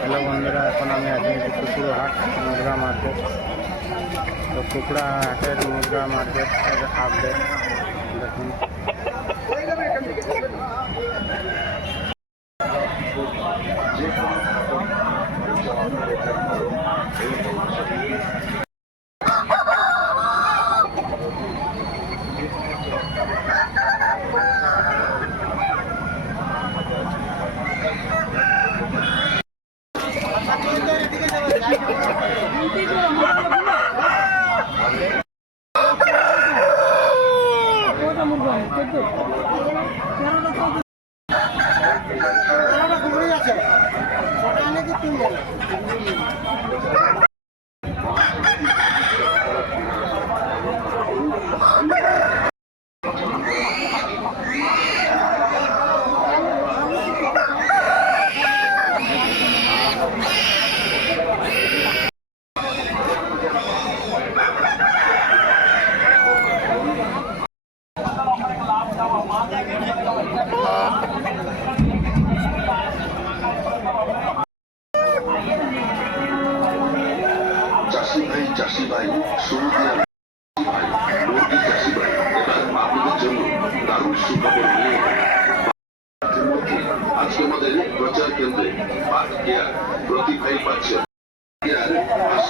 Hello বন্ধুরা, এখন আমি আছি কুকুড়ো হাট মুরগা মার্কেট। তো কুকুড়া হাটের মুরগা মার্কেট আপডেট দেখুন।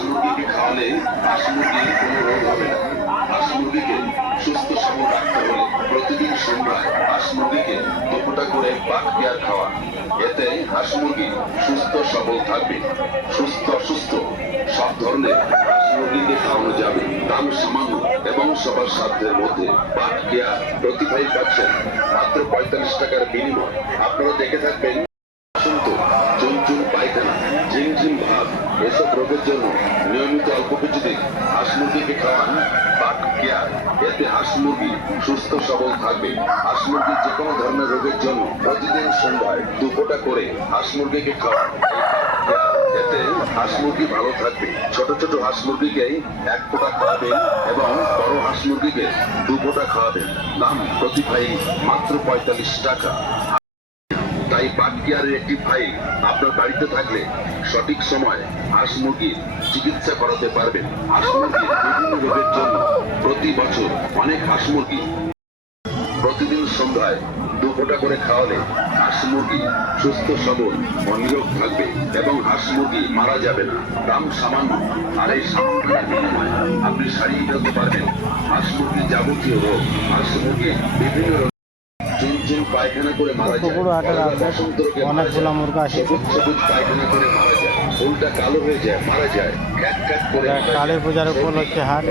মুরগিকে খাওয়ালে হাঁস মুরগির হাঁস মুরগিকে প্রতিদিন সন্ধ্যায় হাঁস মুরগিকে দুপুরটা করে পাট কেয়ার খাওয়া। এতে হাঁস মুরগি সুস্থ সবল থাকবে। সুস্থ, অসুস্থ, সব ধরনের হাঁস খাওয়ানো যাবে। দাম সামান্য এবং সবার সাধ্যের মধ্যে পাট কেয়ার প্রতি পাচ্ছেন মাত্র পঁয়তাল্লিশ টাকার বিনিময়। আপনারা দেখে থাকবেন চুনচুন পায়খানা, ঝিমঝিম ভাব, এসব রোগের জন্য নিয়মিত অল্প কিছুদিন হাঁস মুরগিকে খাওয়ান, বাক কেয়ার, এতে হাঁস মুরগি সুস্থ, সবল থাকবে। হাঁস মুরগির যে কোনো ধরনের রোগের জন্য প্রতিদিন সন্ধ্যায় দুপোটা করে হাঁস মুরগিকে খাওয়ান। এতে হাঁস মুরগি ভালো থাকবে। ছোট ছোট হাঁস মুরগিকে এক ফোঁটা খাওয়াবেন এবং বড় হাঁস মুরগিকে দু ফোঁটা খাওয়াবেন। দাম প্রতি মাত্র পঁয়তাল্লিশ টাকা। তাই একটি ফাইল আপনার বাড়িতে থাকলে সঠিক সময় হাঁস মুরগির চিকিৎসা করাতে পারবেন। হাঁস মুরগির বিভিন্ন রোগের জন্য প্রতি বছর অনেক হাঁস মুরগি প্রতিদিন সন্ধ্যায় দু ফোঁটা করে খাওয়ালে হাঁস মুরগি সুস্থ সবল ও নিরোগ থাকবে এবং হাঁস মুরগি মারা যাবে না। দাম সামান্য, আর এই সামান্য আপনি সারিয়ে ফেলতে পারবেন। হাঁস মুরগির যাবতীয় রোগ, হাঁস মুরগির বিভিন্ন রোগ চুনচুন পায়খানা করে মারা যায়। কুকুড়ো হাটের আপডেট অনেকগুলো মুরগা ফুলটা কালো হয়ে পূজার উপলক্ষে হাট।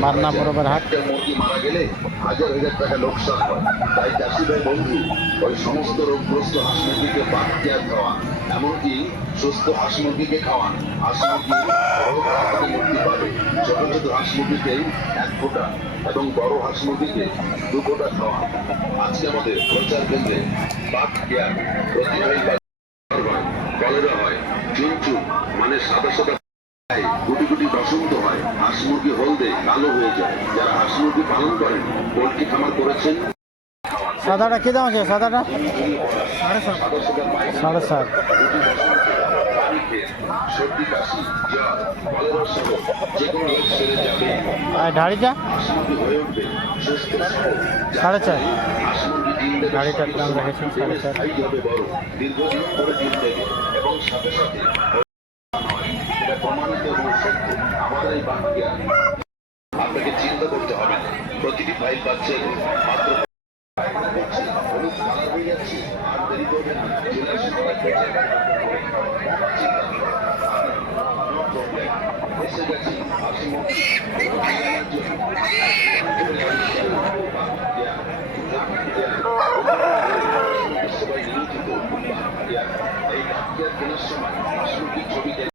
যায়। বরাবর হাট। মুরগি মারা গেলে হাজার হাজার টাকা লোকসান হয়। তাই চাষি ভাই বন্ধু ওই সমস্ত রোগগ্রস্ত হাঁস মুরগিকে বাদ দেওয়া এমনকি সুস্থ হাঁস মুরগিকে খাওয়ান। হাঁস মুরগি মুক্তি পাবে ছোট হাঁস মুরগিকে এক ফোঁটা এবং বড় হাঁস মুরগিকে দু ফোঁটা খাওয়ান আজকে আমাদের প্রচার কেন্দ্রে বাদ কেয়ার কলেরা হয় চুনচুন মানে সাদা সাদা গুটি গুটি বসন্ত হয়। হাঁস মুরগি হলদে কালো হয়ে যায়। যারা হাঁস মুরগি পালন করেন পোল্ট্রি খামার করেছেন সাদাটা কী দাম আছে? সাদাটা? সাদা সাদা পায়খানা সাড়ে সাত গুটি বসন্ত পানি খেয়ে সর্দি ঢাড়িটা সাড়ে চার। গাড়িটার দাম রেখেছেন, সাড়ে চার। আপনাকে চিন্তা করতে হবে প্রতিটি ফাইল পাচ্ছেন মাত্র আর দেরি করবেন না। এসে গেছি এই বাক্যের কেনার সময় ছবি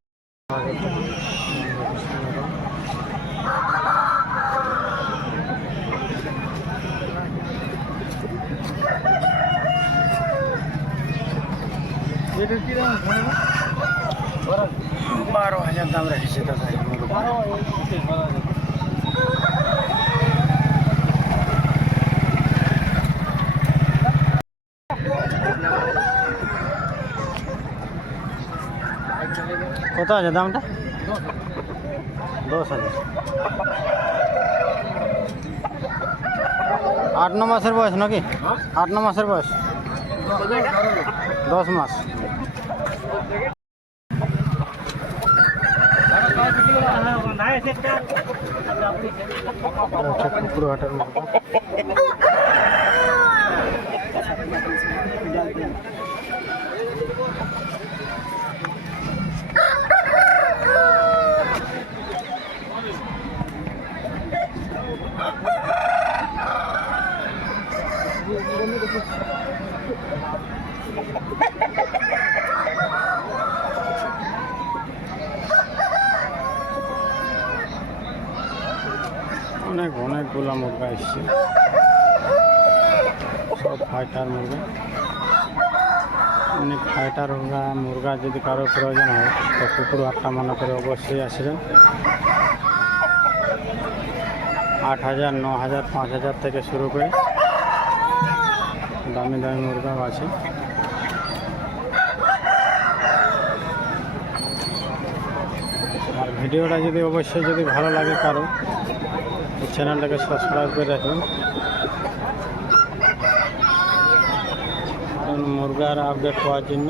কত আছে দামটা? দশ হাজার। আট ন মাসের বয়স নাকি? আট ন মাসের বয়স। দশ মাস। আচ্ছা কুকুর হাটের অনেক, অনেকগুলো মুরগা এসছে। সব ফাইটার মুরগা। অনেক ফাইটার মুরগা মুরগা যদি কারও প্রয়োজন হয়, তো কুকুর হাটটা মনে করে অবশ্যই আসবেন। আট হাজার, ন হাজার, পাঁচ হাজার থেকে শুরু করে দামি দামি মুরগাও আছে। আর ভিডিওটা যদি অবশ্যই যদি ভালো লাগে কারও চ্যানেলটাকে সাবস্ক্রাইব করে রাখুন। মুরগার আপডেট পাওয়ার জন্য।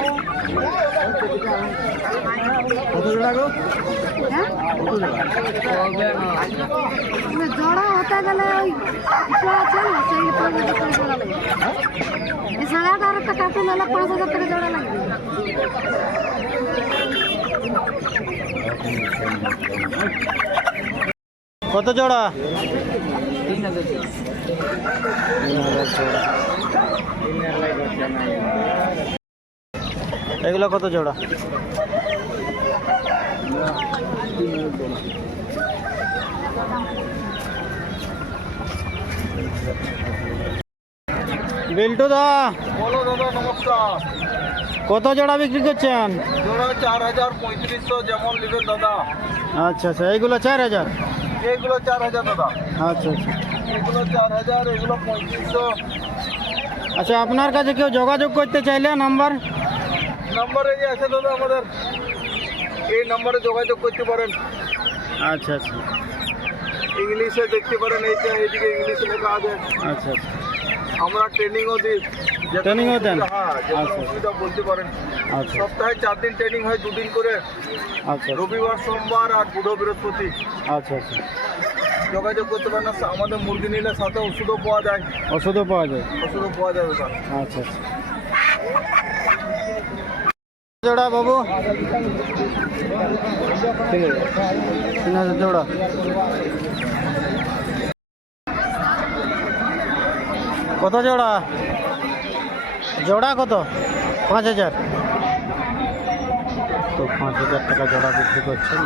কত হতে গেলে ওই আছে না সাড়ে হাজার টাকা কার্টুন হলে পাঁচ হাজার টাকা জোড়া লাগবে কত জোড়া? এগুলো কত জোড়া? বিল্টু দা বলো দাদা নমস্কার। কত জোড়া বিক্রি করছেন? জোড়া চার হাজার পঁয়ত্রিশশো যেমন নেবেন দাদা। আচ্ছা আচ্ছা এইগুলো চার হাজার এইগুলো চার হাজার দাদা। আচ্ছা আচ্ছা। এগুলো চার হাজার এগুলো পঁয়ত্রিশশো। আচ্ছা আপনার কাছে কেউ যোগাযোগ করতে চাইলে নাম্বার? নাম্বারে যে আছে দাদা আমাদের। এই নাম্বারে যোগাযোগ করতে পারেন। আচ্ছা আচ্ছা। ইংলিশে দেখতে পারেন এইটা এইদিকে ইংলিশে লেখা আছে। আচ্ছা আচ্ছা। আমরা ট্রেনিংও দিই। ট্রেনিংও দেন? হ্যাঁ যে আচ্ছা। অসুবিধা বলতে পারেন। আচ্ছা। সপ্তাহে চার দিন ট্রেনিং হয় দুদিন করে। আচ্ছা রবিবার সোমবার আর বুধ বৃহস্পতি। আচ্ছা আচ্ছা। যোগাযোগ করতে পারেন আমাদের মুরগি নিলে সাথে ওষুধও পাওয়া যায়। ওষুধও পাওয়া যায়। ওষুধও পাওয়া যাবে আচ্ছা আচ্ছা। জোড়া বাবু তিন হাজার জোড়া কত জোড়া জোড়া কত পাঁচ হাজার তো পাঁচ হাজার টাকা জোড়া বিক্রি করছেন